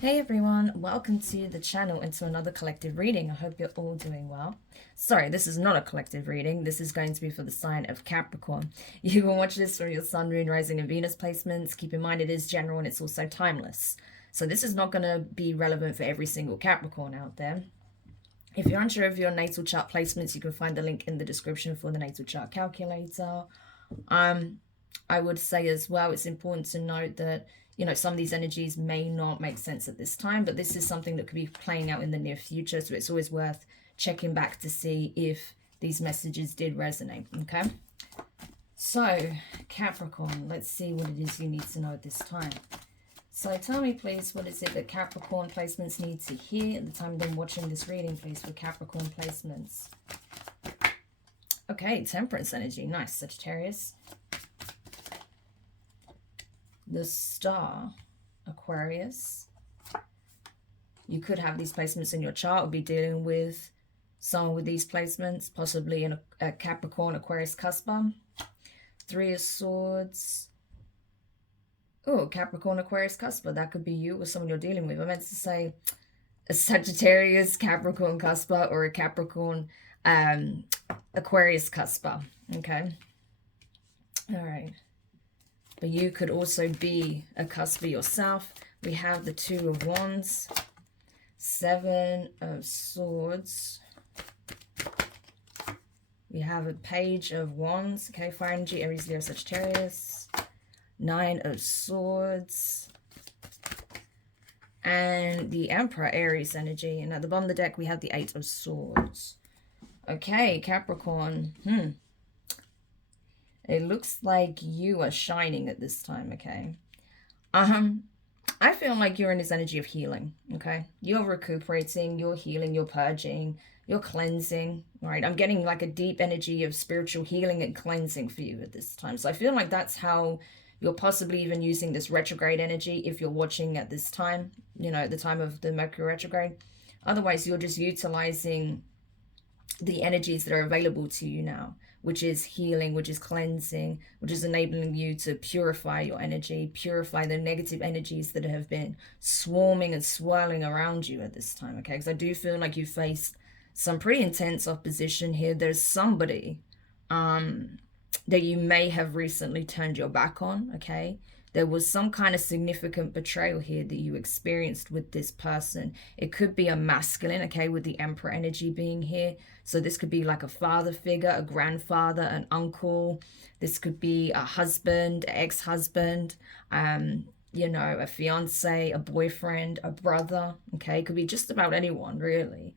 Hey everyone, welcome to the channel and to another collective reading. I hope you're all doing well. Sorry, this is not a collective reading. This is going to be for the sign of Capricorn. You can watch this for your Sun, Moon, Rising, and Venus placements. Keep in mind it is general and it's also timeless. So this is not going to be relevant for every single Capricorn out there. If you're unsure of your natal chart placements, you can find the link in the description for the natal chart calculator. I would say as well, it's important to note that some of these energies may not make sense at this time, but this is something that could be playing out in the near future. So it's always worth checking back to see if these messages did resonate. Okay. So Capricorn, let's see what it is you need to know at this time. So tell me, please, what is it that Capricorn placements need to hear at the time of them watching this reading, please, for Capricorn placements. Okay, Temperance energy. Nice, Sagittarius. The Star, Aquarius. You could have these placements in your chart or be dealing with someone with these placements, possibly in a Capricorn, Aquarius cusper. Three of Swords. Oh, Capricorn, Aquarius cusper. That could be you or someone you're dealing with. I meant to say a Sagittarius, Capricorn cusper, or a Capricorn, Aquarius cusper. Okay. All right. But you could also be a cusper yourself. We have the Two of Wands, Seven of Swords. We have a Page of Wands, okay, fire energy, Aries, Leo, Sagittarius. Nine of Swords. And the Emperor, Aries energy. And at the bottom of the deck, we have the Eight of Swords. Okay, Capricorn. It looks like you are shining at this time, okay? I feel like you're in this energy of healing, okay? You're recuperating, you're healing, you're purging, you're cleansing, right? I'm getting like a deep energy of spiritual healing and cleansing for you at this time. So I feel like that's how you're possibly even using this retrograde energy if you're watching at this time, at the time of the Mercury retrograde. Otherwise, you're just utilizing the energies that are available to you now, which is healing, which is cleansing, which is enabling you to purify your energy, purify the negative energies that have been swarming and swirling around you at this time, okay? Because I do feel like you faced some pretty intense opposition here. There's somebody that you may have recently turned your back on, okay? There was some kind of significant betrayal here that you experienced with this person. It could be a masculine, okay, with the Emperor energy being here. So this could be like a father figure, a grandfather, an uncle. This could be a husband, ex-husband, a fiance, a boyfriend, a brother, okay? It could be just about anyone, really.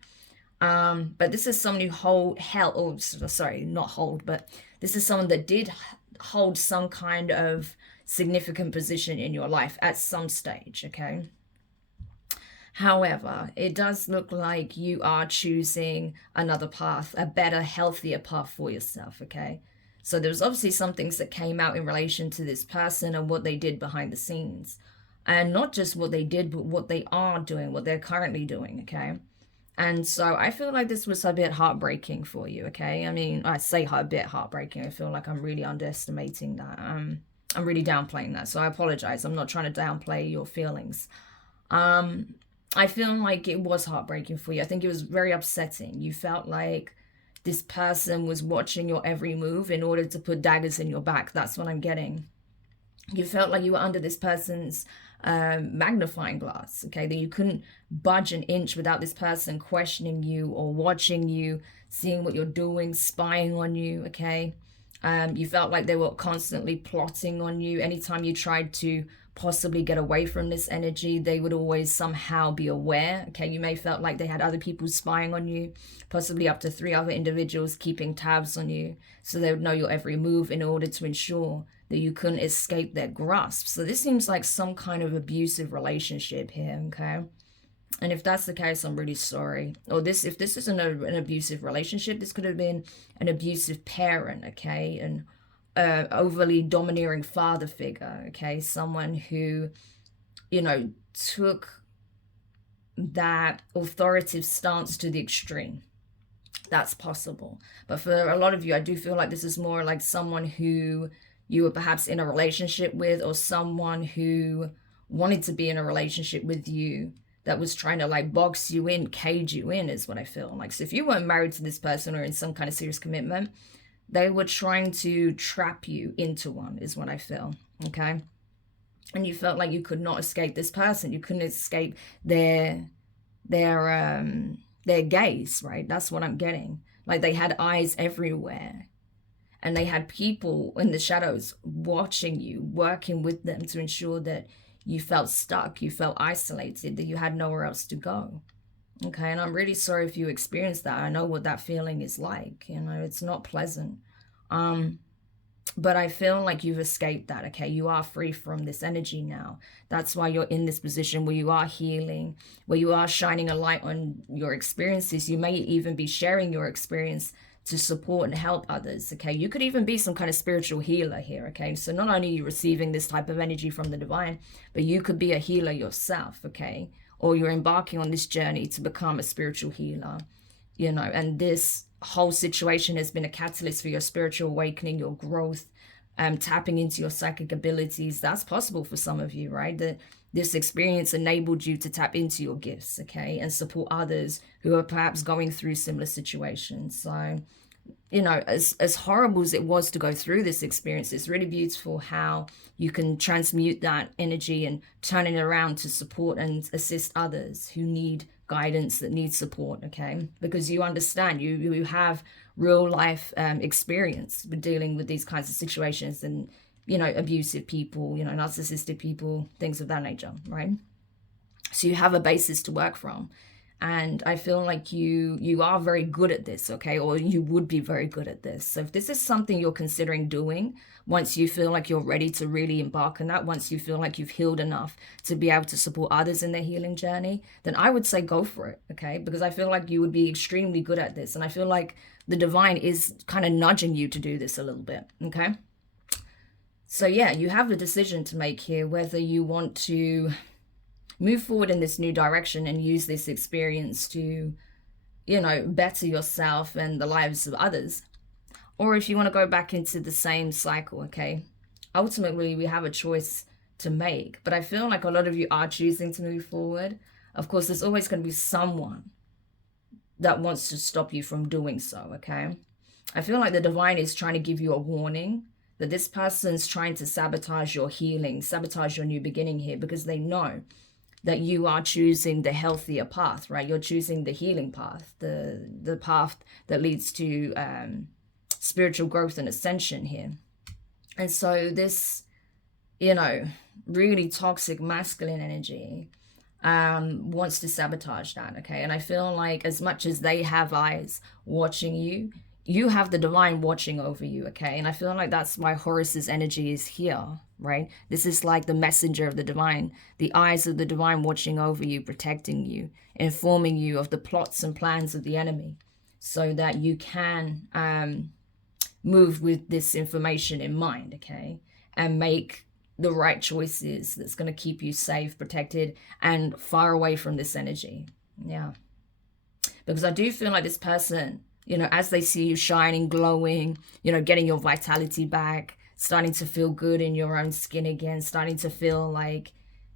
But this is someone who this is someone that did hold some kind of significant position in your life at some stage, okay? However, it does look like you are choosing another path, a better, healthier path for yourself, okay? So there's obviously some things that came out in relation to this person and what they did behind the scenes. And not just what they did, but what they are doing, what they're currently doing, okay? And so I feel like this was a bit heartbreaking for you, okay? I mean, I say a bit heartbreaking. I feel like I'm really underestimating that. I'm really downplaying that, so I apologize. I'm not trying to downplay your feelings. I feel like it was heartbreaking for you. I think it was very upsetting. You felt like this person was watching your every move in order to put daggers in your back. That's what I'm getting. You felt like you were under this person's magnifying glass, okay? That you couldn't budge an inch without this person questioning you or watching you, seeing what you're doing, spying on you, okay? You felt like they were constantly plotting on you. Anytime you tried to possibly get away from this energy, they would always somehow be aware, okay? You may felt like they had other people spying on you, possibly up to 3 other individuals keeping tabs on you, so they would know your every move in order to ensure that you couldn't escape their grasp. So this seems like some kind of abusive relationship here, okay? And if that's the case, I'm really sorry. Or if this isn't an abusive relationship, this could have been an abusive parent, okay? An overly domineering father figure, okay? Someone who, took that authoritative stance to the extreme. That's possible. But for a lot of you, I do feel like this is more like someone who you were perhaps in a relationship with, or someone who wanted to be in a relationship with you that was trying to like box you in, cage you in, is what I feel like. So if you weren't married to this person or in some kind of serious commitment, they were trying to trap you into one, is what I feel, okay? And you felt like you could not escape this person. You couldn't escape their gaze, right? That's what I'm getting. Like they had eyes everywhere. And they had people in the shadows watching you, working with them to ensure that you felt stuck, you felt isolated, that you had nowhere else to go. Okay, and I'm really sorry if you experienced that. I know what that feeling is like. You know, it's not pleasant. But I feel like you've escaped that, okay? You are free from this energy now. That's why you're in this position where you are healing, where you are shining a light on your experiences. You may even be sharing your experience to support and help others, okay? You could even be some kind of spiritual healer here, okay? So not only are you receiving this type of energy from the divine, but you could be a healer yourself, okay? Or you're embarking on this journey to become a spiritual healer, you know, and this whole situation has been a catalyst for your spiritual awakening, your growth, tapping into your psychic abilities. That's possible for some of you, right? That this experience enabled you to tap into your gifts, okay, and support others who are perhaps going through similar situations. So, you know, as horrible as it was to go through this experience, it's really beautiful how you can transmute that energy and turn it around to support and assist others who need guidance, that need support, okay? Because you understand, you have real life experience with dealing with these kinds of situations and, you know, abusive people, you know, narcissistic people, things of that nature, right? So you have a basis to work from. And I feel like you are very good at this, okay? Or you would be very good at this. So if this is something you're considering doing, once you feel like you're ready to really embark on that, once you feel like you've healed enough to be able to support others in their healing journey, then I would say go for it, okay? Because I feel like you would be extremely good at this. And I feel like the divine is kind of nudging you to do this a little bit, okay? So yeah, you have a decision to make here, whether you want to move forward in this new direction and use this experience to, you know, better yourself and the lives of others, or if you want to go back into the same cycle, okay? Ultimately, we have a choice to make, but I feel like a lot of you are choosing to move forward. Of course, there's always going to be someone that wants to stop you from doing so, okay? I feel like the divine is trying to give you a warning that this person's trying to sabotage your healing, sabotage your new beginning here, because they know that you are choosing the healthier path, right? You're choosing the healing path, the path that leads to spiritual growth and ascension here. And so this, you know, really toxic masculine energy wants to sabotage that, okay? And I feel like as much as they have eyes watching you, you have the divine watching over you, okay? And I feel like that's why Horus's energy is here, right? This is like the messenger of the divine, the eyes of the divine watching over you, protecting you, informing you of the plots and plans of the enemy so that you can move with this information in mind, okay? And make the right choices that's going to keep you safe, protected, and far away from this energy. Yeah. Because I do feel like this person, you know, as they see you shining, glowing, you know, getting your vitality back, starting to feel good in your own skin again, starting to feel like,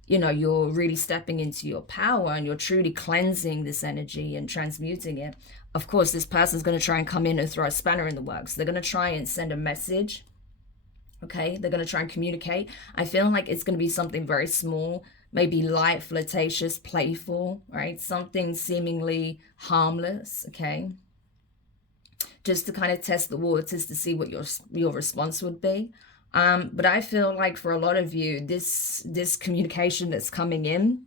you know, you're really stepping into your power and you're truly cleansing this energy and transmuting it. Of course, this person's going to try and come in and throw a spanner in the works. They're going to try and send a message. Okay, they're going to try and communicate. I feel like it's going to be something very small, maybe light, flirtatious, playful, right? Something seemingly harmless, okay? Just to kind of test the waters to see what your response would be. But I feel like for a lot of you, this communication that's coming in,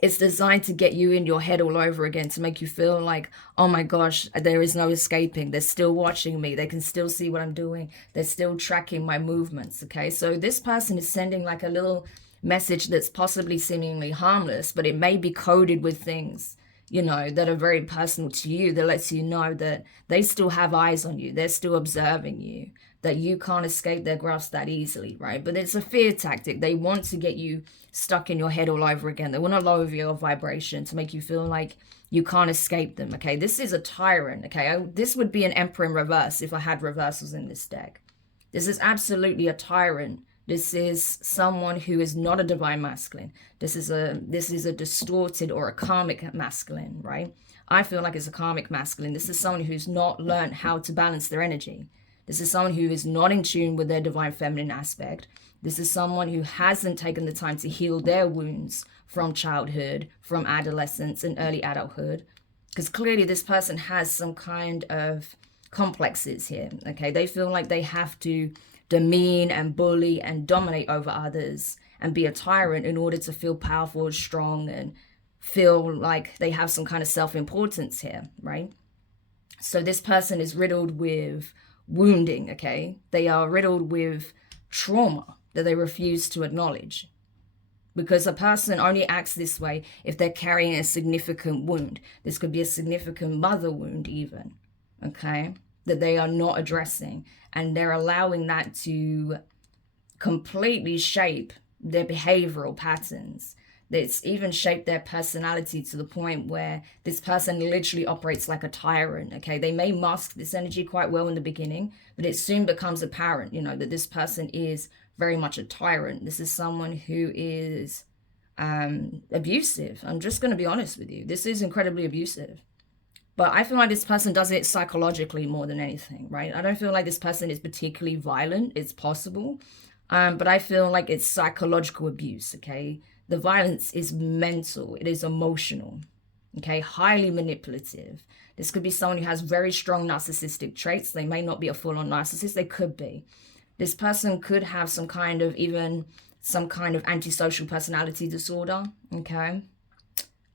it's designed to get you in your head all over again, to make you feel like, oh my gosh, there is no escaping. They're still watching me. They can still see what I'm doing. They're still tracking my movements, okay? So this person is sending like a little message that's possibly seemingly harmless, but it may be coded with things, you know, that are very personal to you, that lets you know that they still have eyes on you. They're still observing you, that you can't escape their grasp that easily, right? But it's a fear tactic. They want to get you stuck in your head all over again. They want to lower your vibration to make you feel like you can't escape them, okay? This is a tyrant, okay? This would be an emperor in reverse if I had reversals in this deck. This is absolutely a tyrant This is someone who is not a divine masculine. This is a distorted or a karmic masculine, right? I feel like it's a karmic masculine. This is someone who's not learned how to balance their energy. This is someone who is not in tune with their divine feminine aspect. This is someone who hasn't taken the time to heal their wounds from childhood, from adolescence and early adulthood. Because clearly this person has some kind of complexes here, okay? They feel like they have to demean and bully and dominate over others and be a tyrant in order to feel powerful, strong, and feel like they have some kind of self-importance here, right? So this person is riddled with wounding, okay? They are riddled with trauma that they refuse to acknowledge. Because a person only acts this way if they're carrying a significant wound. This could be a significant mother wound even, okay? That they are not addressing. And they're allowing that to completely shape their behavioral patterns. It's even shaped their personality to the point where this person literally operates like a tyrant, okay? They may mask this energy quite well in the beginning, but it soon becomes apparent, you know, that this person is very much a tyrant. This is someone who is abusive. I'm just going to be honest with you. This is incredibly abusive. But I feel like this person does it psychologically more than anything, right? I don't feel like this person is particularly violent. It's possible. But I feel like it's psychological abuse, okay? The violence is mental. It is emotional, okay? Highly manipulative. This could be someone who has very strong narcissistic traits. They may not be a full-on narcissist. They could be. This person could have some kind of antisocial personality disorder, okay?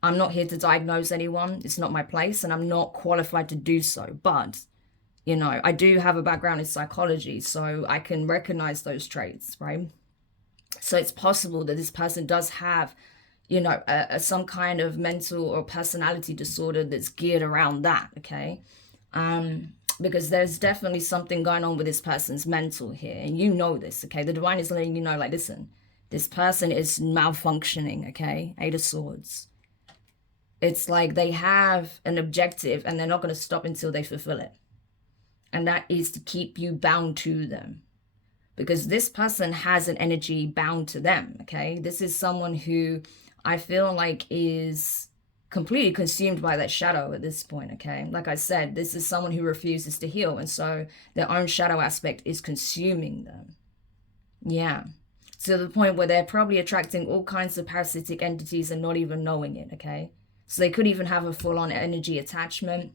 I'm not here to diagnose anyone. It's not my place, and I'm not qualified to do so. But, you know, I do have a background in psychology, so I can recognize those traits, right? So it's possible that this person does have, you know, some kind of mental or personality disorder that's geared around that, okay? Because there's definitely something going on with this person's mental here. And you know this, okay? The divine is letting you know, like, listen, this person is malfunctioning, okay? 8 of Swords. It's like they have an objective and they're not going to stop until they fulfill it. And that is to keep you bound to them. Because this person has an energy bound to them, okay? This is someone who I feel like is completely consumed by that shadow at this point, okay? Like I said, this is someone who refuses to heal, and so their own shadow aspect is consuming them. Yeah. To the point where they're probably attracting all kinds of parasitic entities and not even knowing it, okay? So they could even have a full-on energy attachment,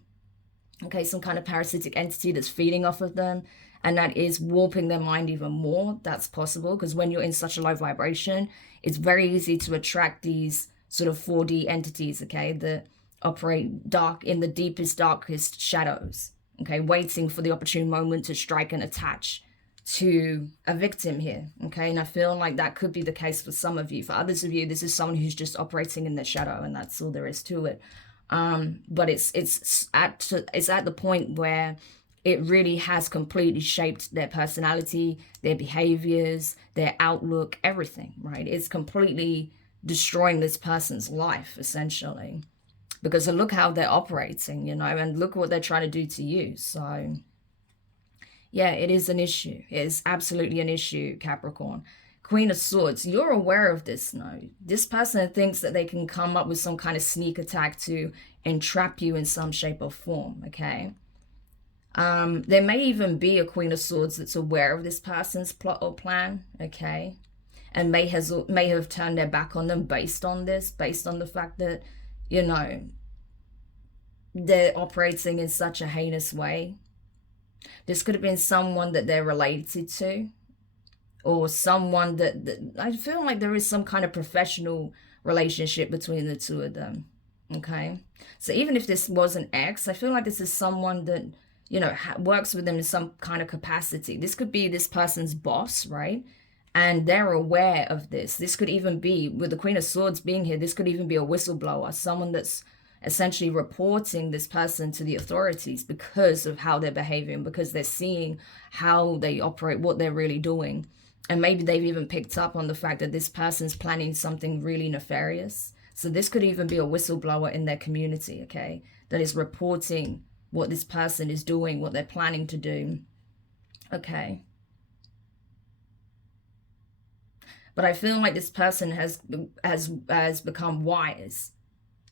okay? Some kind of parasitic entity that's feeding off of them, and that is warping their mind even more. That's possible, because when you're in such a low vibration, it's very easy to attract these sort of 4D entities, okay, that operate dark in the deepest, darkest shadows, okay, waiting for the opportune moment to strike and attach to a victim here, okay? And I feel like that could be the case for some of you. For others of you, this is someone who's just operating in their shadow, and that's all there is to it. But it's at the point where it really has completely shaped their personality, their behaviors, their outlook, everything, right? It's completely destroying this person's life, essentially. Because look how they're operating, you know, and look what they're trying to do to you. So, yeah, it is an issue. It is absolutely an issue, Capricorn. Queen of Swords, you're aware of this now. This person thinks that they can come up with some kind of sneak attack to entrap you in some shape or form, okay? There may even be a Queen of Swords that's aware of this person's plot or plan, okay? And may have turned their back on them based on this, based on the fact that, you know, they're operating in such a heinous way. This could have been someone that they're related to, or someone that I feel like there is some kind of professional relationship between the two of them, okay? So even if this was an ex, I feel like this is someone that, you know, works with them in some kind of capacity. This could be this person's boss, right? And they're aware of this. This could even be, with the Queen of Swords being here, this could even be a whistleblower, someone that's essentially reporting this person to the authorities because of how they're behaving, because they're seeing how they operate, what they're really doing. And maybe they've even picked up on the fact that this person's planning something really nefarious. So this could even be a whistleblower in their community, okay, that is reporting what this person is doing, what they're planning to do. Okay. But I feel like this person has become wise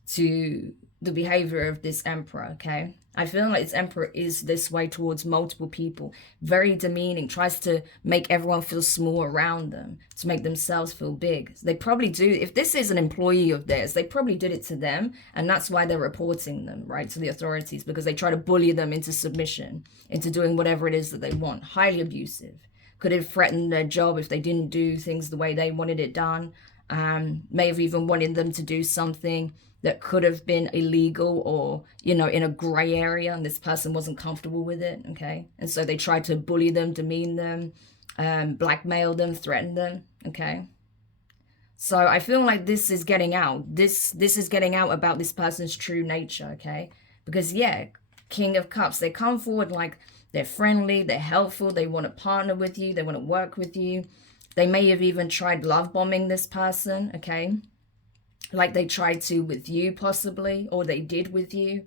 to the behavior of this emperor, okay? I feel like this emperor is this way towards multiple people, very demeaning, tries to make everyone feel small around them, to make themselves feel big. They probably do, if this is an employee of theirs, they probably did it to them, and that's why they're reporting them, right, to the authorities, because they try to bully them into submission, into doing whatever it is that they want. Highly abusive. Could have threatened their job if they didn't do things the way they wanted it done. May have even wanted them to do something that could have been illegal or, you know, in a gray area, and this person wasn't comfortable with it, okay? And so they tried to bully them, demean them, blackmail them, threaten them, okay? So I feel like this is getting out. This is getting out about this person's true nature, okay? Because, yeah, King of Cups, they come forward like they're friendly, they're helpful, they want to partner with you, they want to work with you. They may have even tried love bombing this person, okay? Like they tried to with you possibly, or they did with you,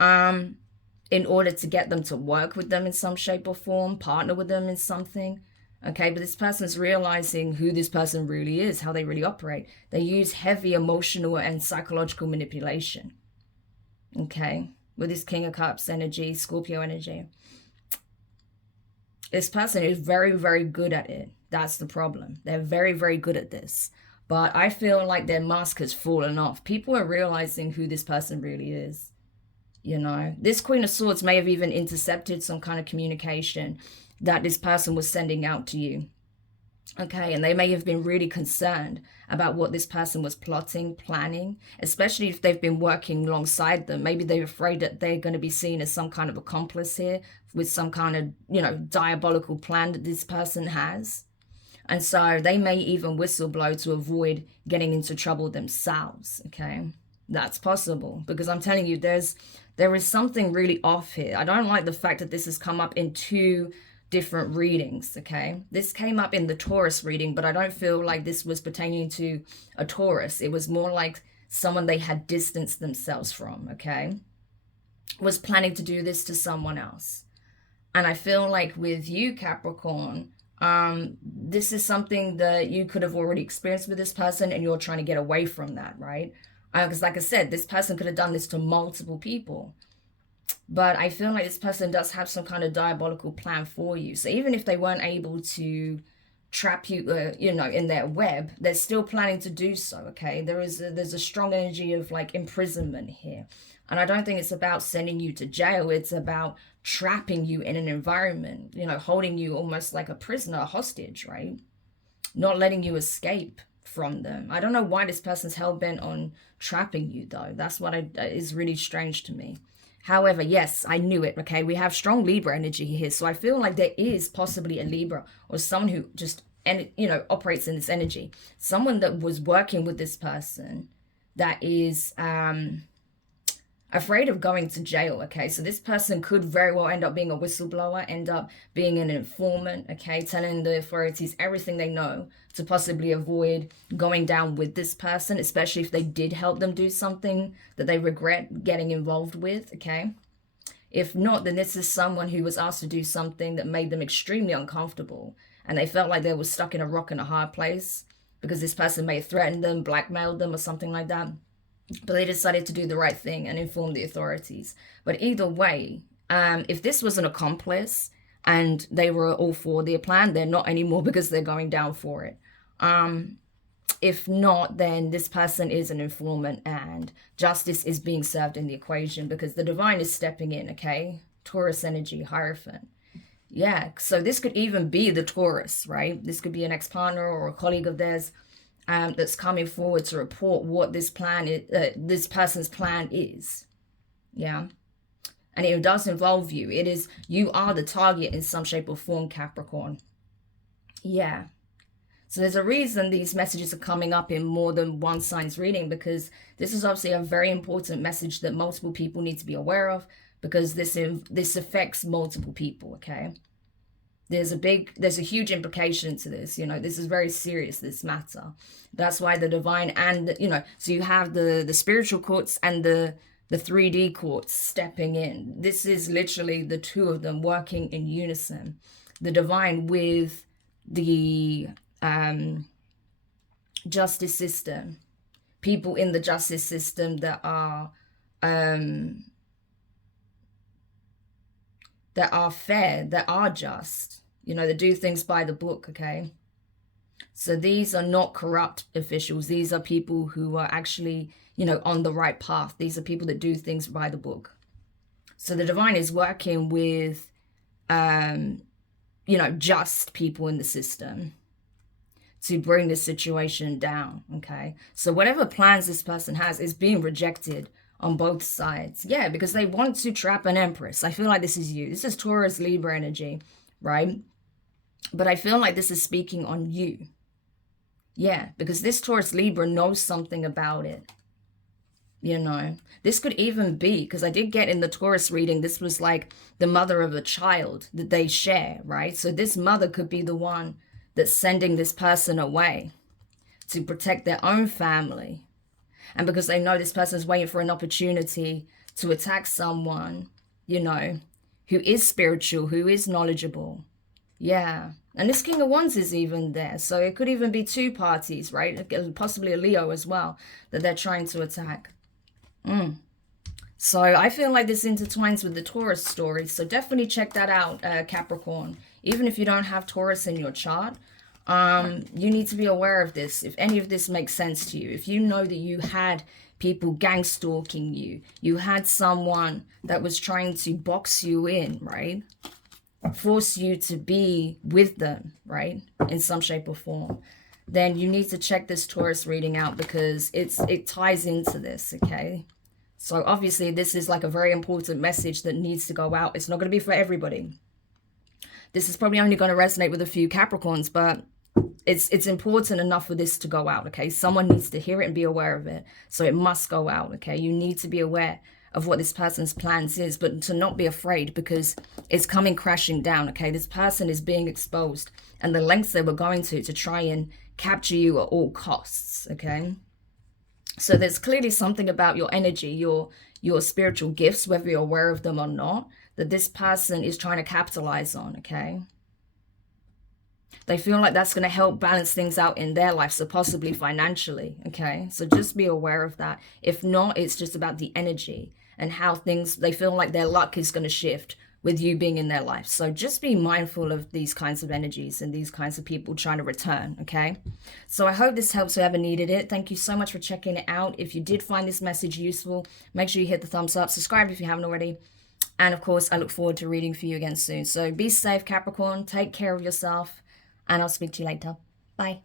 in order to get them to work with them in some shape or form, partner with them in something, okay? But this person's realizing who this person really is, how they really operate. They use heavy emotional and psychological manipulation, okay? With this King of Cups energy, Scorpio energy. This person is very, very good at it. That's the problem. They're very, very good at this. But I feel like their mask has fallen off. People are realizing who this person really is. You know, this Queen of Swords may have even intercepted some kind of communication that this person was sending out to you. Okay, and they may have been really concerned about what this person was plotting, planning, especially if they've been working alongside them. Maybe they're afraid that they're going to be seen as some kind of accomplice here with some kind of, you know, diabolical plan that this person has. And so they may even whistleblow to avoid getting into trouble themselves, okay? That's possible, because I'm telling you, there is something really off here. I don't like the fact that this has come up in two different readings, okay? This came up in the Taurus reading, but I don't feel like this was pertaining to a Taurus. It was more like someone they had distanced themselves from, okay? Was planning to do this to someone else. And I feel like with you, Capricorn, this is something that you could have already experienced with this person, and you're trying to get away from that, right? Because like I said, this person could have done this to multiple people. But I feel like this person does have some kind of diabolical plan for you. So even if they weren't able to trap you, you know, in their web, they're still planning to do so, okay? There's a strong energy of like imprisonment here. And I don't think it's about sending you to jail. It's about trapping you in an environment, you know, holding you almost like a prisoner, a hostage, right? Not letting you escape from them. I don't know why this person's hell-bent on trapping you, though. That's what is really strange to me. However, yes, I knew it, okay? We have strong Libra energy here. So I feel like there is possibly a Libra or someone who just, you know, operates in this energy. Someone that was working with this person that is afraid of going to jail, okay? So this person could very well end up being a whistleblower, end up being an informant, okay? Telling the authorities everything they know to possibly avoid going down with this person, especially if they did help them do something that they regret getting involved with, okay? If not, then this is someone who was asked to do something that made them extremely uncomfortable, and they felt like they were stuck in a rock and a hard place because this person may have threatened them, blackmailed them, or something like that. But they decided to do the right thing and inform the authorities. But either way, if this was an accomplice and they were all for their plan, they're not anymore because they're going down for it. If not, then this person is an informant and justice is being served in the equation because the divine is stepping in, okay? Taurus energy, Hierophant. Yeah, so this could even be the Taurus, right? This could be an ex-partner or a colleague of theirs that's coming forward to report what this plan is, this person's plan is. Yeah. And it does involve you. You are the target in some shape or form, Capricorn. Yeah. So there's a reason these messages are coming up in more than one sign's reading, because this is obviously a very important message that multiple people need to be aware of, because this affects multiple people, okay? There's a huge implication to this, you know, this is very serious, this matter. That's why the divine and, you know, so you have the spiritual courts and the 3D courts stepping in. This is literally the two of them working in unison. The divine with the justice system, people in the justice system that are fair, that are just, you know, that do things by the book, okay? So these are not corrupt officials. These are people who are actually, you know, on the right path. These are people that do things by the book. So the divine is working with, you know, just people in the system to bring this situation down, okay? So whatever plans this person has is being rejected on both sides. Yeah, because they want to trap an empress. I feel like this is you. This is Taurus, Libra energy, right? But I feel like this is speaking on you. Yeah, because this Taurus, Libra knows something about it. You know, this could even be, because I did get in the Taurus reading, this was like the mother of a child that they share, right? So this mother could be the one that's sending this person away to protect their own family. And because they know this person is waiting for an opportunity to attack someone, you know, who is spiritual, who is knowledgeable. Yeah. And this King of Wands is even there. So it could even be two parties, right? Possibly a Leo as well, that they're trying to attack. So I feel like this intertwines with the Taurus story. So definitely check that out, Capricorn. Even if you don't have Taurus in your chart, you need to be aware of this. If any of this makes sense to you, if you know that you had people gang stalking you, you had someone that was trying to box you in, right? Force you to be with them, right? In some shape or form. Then you need to check this Taurus reading out because it ties into this, okay? So obviously this is like a very important message that needs to go out. It's not going to be for everybody. This is probably only going to resonate with a few Capricorns, but it's important enough for this to go out, okay? Someone needs to hear it and be aware of it. So it must go out, okay? You need to be aware of what this person's plans is, but to not be afraid because it's coming crashing down, okay? This person is being exposed and the lengths they were going to try and capture you at all costs, okay? So there's clearly something about your energy, your spiritual gifts, whether you're aware of them or not, that this person is trying to capitalize on, okay? They feel like that's going to help balance things out in their life, so possibly financially, okay? So just be aware of that. If not, it's just about the energy and how things, they feel like their luck is going to shift with you being in their life. So just be mindful of these kinds of energies and these kinds of people trying to return, okay? So I hope this helps whoever needed it. Thank you so much for checking it out. If you did find this message useful, make sure you hit the thumbs up, subscribe if you haven't already. And of course, I look forward to reading for you again soon. So be safe, Capricorn. Take care of yourself. And I'll speak to you later. Bye.